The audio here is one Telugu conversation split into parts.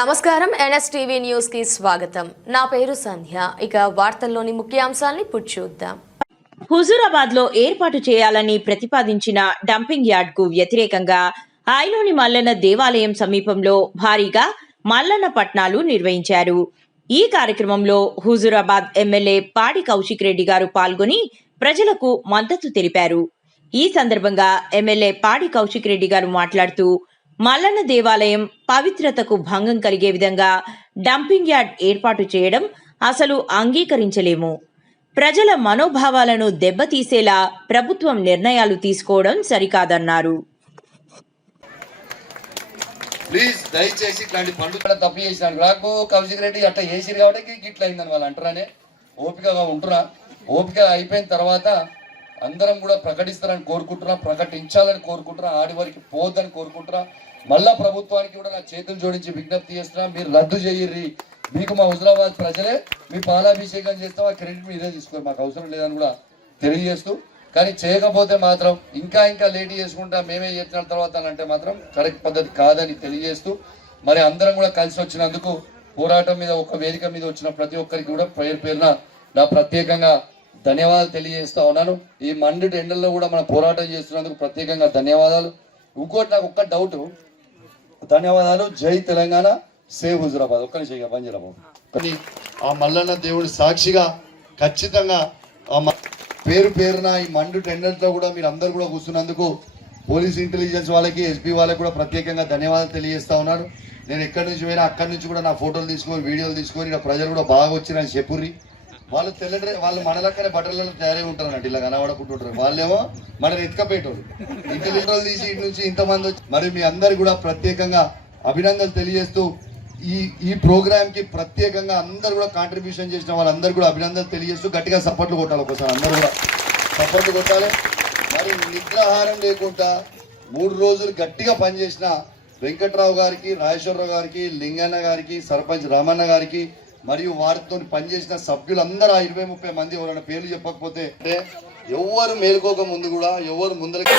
నమస్కారం ఎన్ఎస్టీవీ న్యూస్ కి స్వాగతం. నా పేరు సంధ్య. ఇక వార్తల్లోని ముఖ్యాంశాలను ఇప్పుడు చూద్దాం. హుజూరాబాద్ లో ఏర్పాటు చేయాలని ప్రతిపాదించిన డంపింగ్ యార్డ్ కు వ్యతిరేకంగా ఐలోని మల్లన్న దేవాలయం సమీపంలో భారీగా మల్లన్న పట్నాలు నిర్వహించారు. ఈ కార్యక్రమంలో హుజూరాబాద్ ఎమ్మెల్యే పాడి కౌశిక్ రెడ్డి గారు పాల్గొని ప్రజలకు మద్దతు తెలిపారు. ఈ సందర్భంగా ఎమ్మెల్యే పాడి కౌశిక్ రెడ్డి గారు మాట్లాడుతూ మల్లన్న దేవాలయం పవిత్రతకు భంగం కలిగే విధంగా డంపింగ్ యార్డ్ ఏర్పాటు చేయడం అసలు అంగీకరించలేము. ప్రజల మనోభావాలను దెబ్బతీసేలా ప్రభుత్వం నిర్ణయాలు తీసుకోవడం సరికాదన్నారు. ప్లీజ్ దయచేసి ఇట్లాంటి పండుగ తప్పు చేసినాడు నాకు కౌశిక్ రెడ్డి అట్లా చేసిరు కాబట్టి గిట్ల అయిందని వాళ్ళు అంటారనే ఓపికగా ఉంటున్నా. ఓపిక అయిపోయిన తర్వాత అందరం కూడా ప్రకటిస్తారని కోరుకుంటున్నా, ప్రకటించాలని కోరుకుంటున్నా, ఆడి వరకు పోద్దని కోరుకుంటున్నా. మళ్ళా ప్రభుత్వానికి కూడా నా చేతులు జోడించి విజ్ఞప్తి చేస్తున్నా, మీరు రద్దు చేయర్రి. మీకు మా హుజూరాబాద్ ప్రజలే మీ పాలాభిషేకం చేస్తాం, ఆ క్రెడిట్ మీరే తీసుకోరు, మాకు అవసరం లేదని కూడా తెలియజేస్తూ, కానీ చేయకపోతే మాత్రం ఇంకా లేట్ చేసుకుంటా మేమే చేసిన తర్వాత అంటే మాత్రం కరెక్ట్ పద్ధతి కాదని తెలియజేస్తూ, మరి అందరం కూడా కలిసి వచ్చినందుకు పోరాటం మీద ఒక వేదిక మీద వచ్చిన ప్రతి ఒక్కరికి కూడా పేరున నా ప్రత్యేకంగా ధన్యవాదాలు తెలియజేస్తా ఉన్నాను. ఈ మండు ఎండల్లో కూడా మనం పోరాటం చేస్తున్నందుకు ప్రత్యేకంగా ధన్యవాదాలు. ఇంకోటి నాకు ఒక్క డౌట్, ధన్యవాదాలు. జై తెలంగాణ, సేవ్ హుజూరాబాద్. ఒక్క నిమిషం బంజరాబాబు. కానీ ఆ మల్లన్న దేవుడి సాక్షిగా ఖచ్చితంగా పేరున ఈ మండు టెండర్లో కూడా మీరు అందరు కూడా కూర్చున్నందుకు పోలీస్ ఇంటెలిజెన్స్ వాళ్ళకి, ఎస్పీ వాళ్ళకి కూడా ప్రత్యేకంగా ధన్యవాదాలు తెలియజేస్తా ఉన్నాను. నేను ఎక్కడి నుంచి పోయినా అక్కడి నుంచి కూడా నా ఫోటోలు తీసుకొని వీడియోలు తీసుకొని ఇక్కడ ప్రజలు కూడా బాగా వచ్చిరని చెప్పుర్రి. వాళ్ళు వాళ్ళు మన లెక్కనే బట్టలలో తయారై ఉంటారు అన్నట్టు, ఇలా కనబడుకుంటుంటారు. వాళ్ళేమో మనని ఎత్తుకపోయేటోళ్ళు. ఇంత లీటర్లు తీసి ఇటు నుంచి ఇంతమంది వచ్చి మరి మీ అందరు కూడా ప్రత్యేకంగా అభినందనలు తెలియజేస్తూ ఈ ప్రోగ్రామ్ కి ప్రత్యేకంగా అందరు కూడా కాంట్రిబ్యూషన్ చేసిన వాళ్ళందరూ కూడా అభినందనలు తెలియజేస్తూ గట్టిగా సపోర్ట్లు కొట్టాలి. ఒకసారి అందరూ కూడా సపోర్ట్లు కొట్టాలి. మరి నిద్రాహారం లేకుండా 3 రోజులు గట్టిగా పనిచేసిన వెంకట్రావు గారికి, రాజేశ్వరరావు గారికి, లింగన్న గారికి, సర్పంచ్ రామన్న గారికి మరియు వారితో పనిచేసిన సభ్యులందరూ 20-30 మంది ఎవరైనా పేర్లు చెప్పకపోతే ఎవరు మేలుకోక ముందు కూడా ఎవరు ముందరకి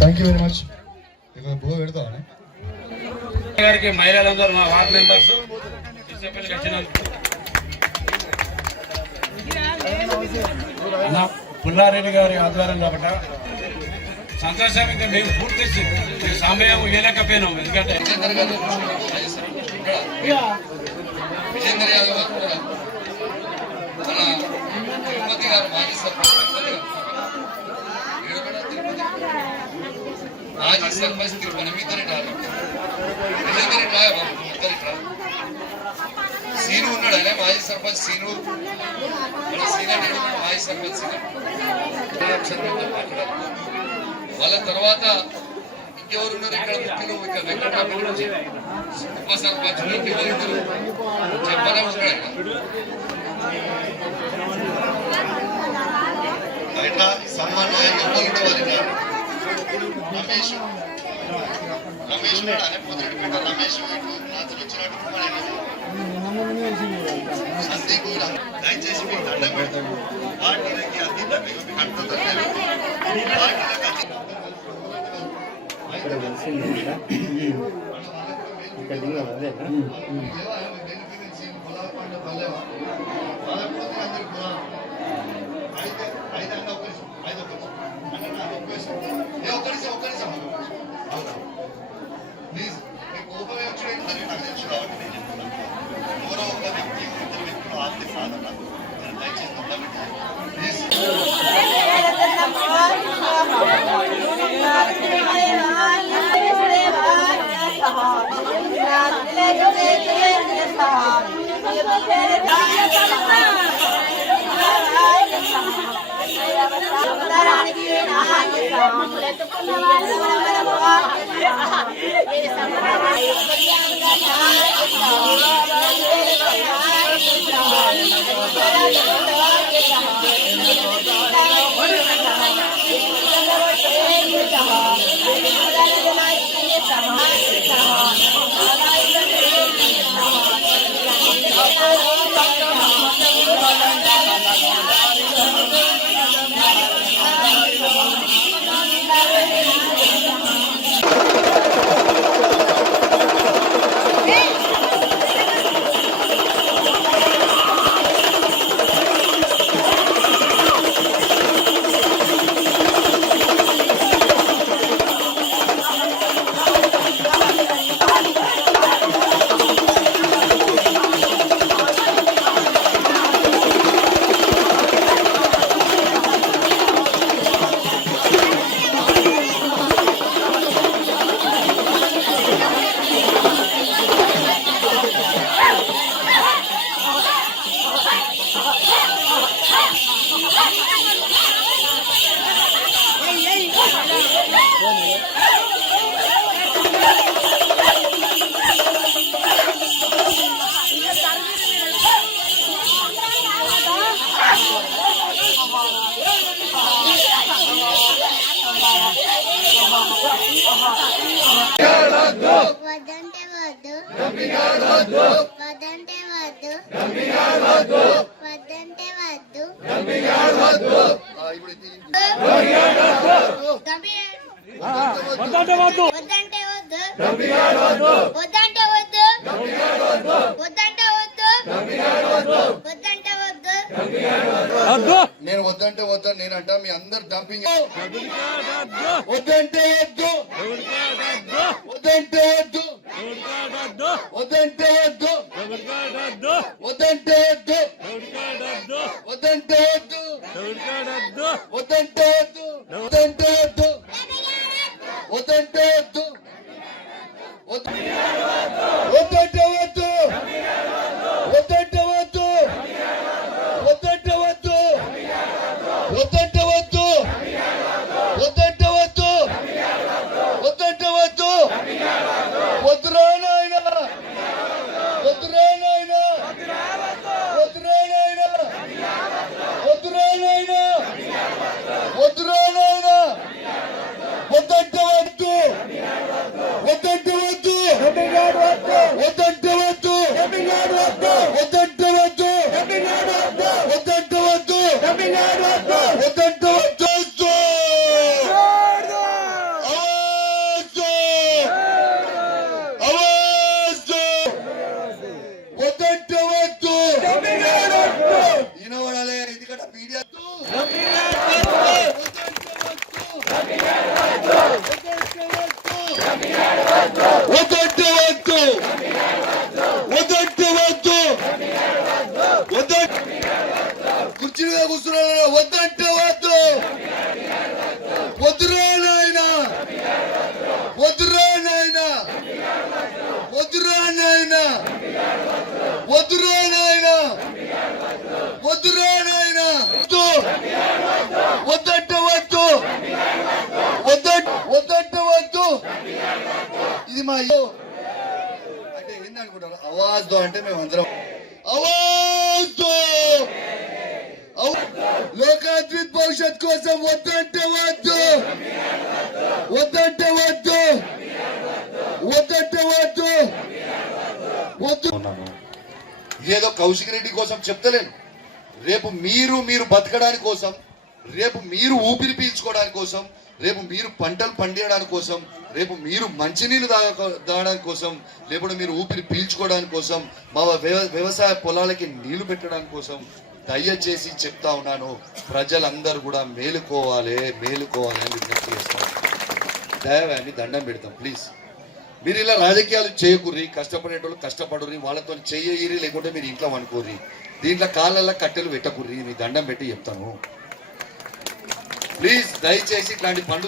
థ్యాంక్ యూ వెరీ మచ్. బో పెడతావా గారికి, మహిళలందరూ మా వార్డ్ మెంబర్స్ పుల్లారెడ్డి గారి ఆధ్వర్యం కాబట్టి సంతోషంగా మేము పూర్తి సమయం ఇవ్వలేకపోయినాం. ఎందుకంటే విజేందర్ యాదవ్ తిరుపతి గారు మాజీ సర్పంచ్ తిరుపతి సీను ఉన్నాడు, ఆయన మాజీ సర్పంచ్ సీను, మాజీ సర్పంచ్ మాట్లాడారు. వాళ్ళ తర్వాత ఇంకెవరు ఉన్నారు ఇక్కడ ముఖ్యులు? ఇక వెంకటరావు ఉప సర్పంచ్ చెప్పాలా ఇట్లా సమ్మాన్ ఎవరు రమేష్ రమేష్ సందీప్ కూడా దయచేసి మీకు దండం పెడతాడు. పార్టీలకి అతీతంగా ప్లీజ్ మీ కోపమే వచ్చి నాకు తెలుసు కాబట్టి నేను చెప్తున్నాను. వద్దంటే వద్దు వద్దంటే వద్దు వద్దంటే వద్దు వద్దంటే వద్దు వద్దంటే వద్దు వద్దంటే వద్దు వద్దంటే వద్దు నేను వద్దంటే వద్దు నేనంట మీ అందరు డంపింగ్ వద్దంటే వద్దు వద్దంటే వద్దు వద్దంటే వద్దు వద్దంటే వద్దు వద్దంటే వద్దు వద్దంటే వద్దు వద్దంటే వద్దు వద్దంటే వద్దు వద్దంటే వద్దు వద్దంటే వద్దు వద్దంటే వద్దు వద్దంటే వద్దు వద్దంటే వద్దు వద్దంటే వద్దు వద్దురా నాయనా వద్దురా నాయనా వద్దురా నాయనా వద్దురా నాయనా వద్దురా నాయనా వద్దంటే వద్దు వద్దంటే వద్దు వద్దంటే వద్దు వద్దంటే వద్దు వద్దంటే వద్దు వద్దంటే వద్దు వద్దంటే వద్దు వినబడాలి ఎందుకంటే మీడియా వద్దంటే వద్దు వద్దంటే వద్దు కుర్చీగా కూర్చున్నా వద్దంటే వద్దు వద్దురా నాయనా వద్దురా నాయనా వద్దురా నాయనా వద్దురా నాయనా వద్దురా నాయనా వద్దంటే వద్దు వద్దంటే వద్దు ఇది మా అంటే ఏందనుకుంటారు అవాజ్ అంటే మేము అందరం అవాజ్ లోకాద్విత్ భవిష్యత్ కోసం వద్దంటే వద్దు వద్దంటే వద్దు వద్దంటే వద్దు వద్దు ఏదో కౌశిక్ రెడ్డి కోసం చెప్తలేను రేపు మీరు బతకడానికి కోసం రేపు మీరు ఊపిరి పీల్చుకోవడానికి కోసం రేపు మీరు పంటలు పండించడానికి కోసం రేపు మీరు మంచినీళ్ళు తాగడానికి కోసం లేకపోతే మీరు ఊపిరి పీల్చుకోవడానికి కోసం మా వ్యవసాయ పొలాలకి నీళ్లు పెట్టడానికి కోసం దయచేసి చెప్తా ఉన్నాను ప్రజలందరూ కూడా మేలుకోవాలి అని విజ్ఞప్తి చేస్తాను దయవాన్ని దండం పెడతాం ప్లీజ్ మీరు ఇలా రాజకీయాలు చేయకుర్రి కష్టపడేటోళ్ళు కష్టపడుర్రి వాళ్ళతో చెయ్యరి లేకుంటే మీరు ఇంట్లో అనుకోర్రి దీంట్లో కాళ్ళల్లో కట్టెలు పెట్టకుర్రి మీ దండం పెట్టి చెప్తాను ప్లీజ్ దయచేసి ఇట్లాంటి పండు